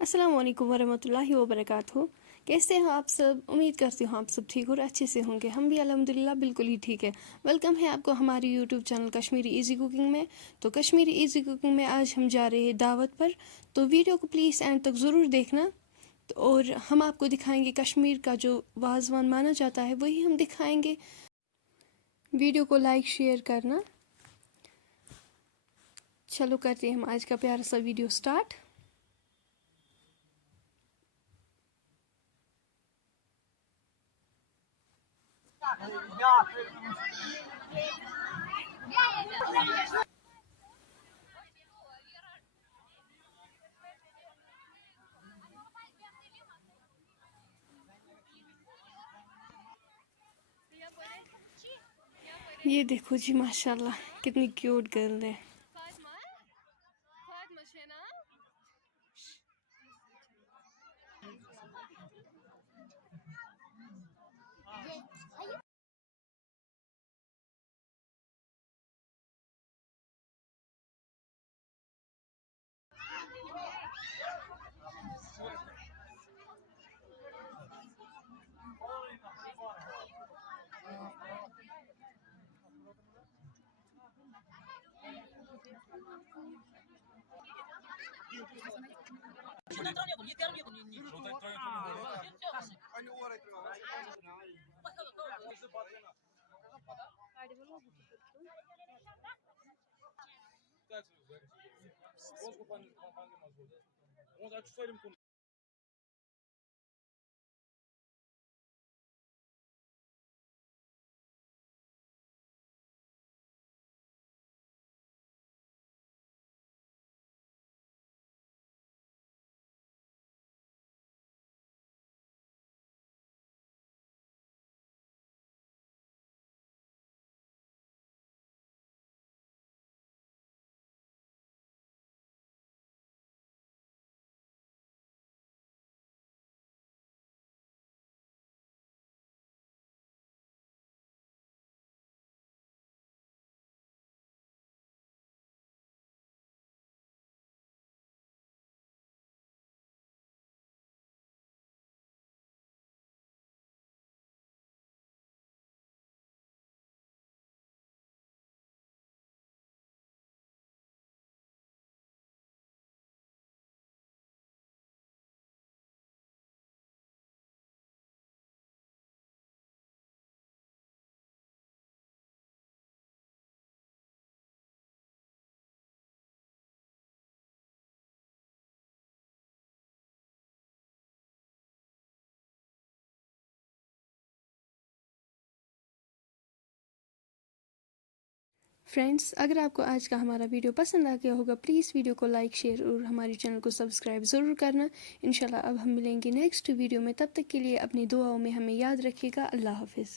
अस्सलाम वालेकुम वरहमतुल्लाहि वबरकातुहू। कैसे हैं आप सब? उम्मीद करती हूँ आप सब ठीक और अच्छे से होंगे। हम भी अल्हम्दुलिल्लाह बिल्कुल ही ठीक है। वेलकम है आपको हमारे YouTube channel Kashmiri easy cooking में। तो कश्मीरी इजी कुकिंग में आज हम जा रहे हैं दावत पर, तो वीडियो को प्लीज़ एंड तक ज़रूर देखना। और हम आपको दिखाएंगे कश्मीर का जो वाजवान माना जाता है वही हम दिखाएंगे। वीडियो को लाइक शेयर करना। चलो करते हैं हम आज का प्यारा सा वीडियो स्टार्ट। ये देखो जी, माशाल्लाह कितनी क्यूट गर्ल है। फ्रेंड्स, अगर आपको आज का हमारा वीडियो पसंद आ गया होगा प्लीज़ वीडियो को लाइक शेयर और हमारे चैनल को सब्सक्राइब ज़रूर करना। इंशाल्लाह अब हम मिलेंगे नेक्स्ट वीडियो में, तब तक के लिए अपनी दुआओं में हमें याद रखिएगा। अल्लाह हाफिज़।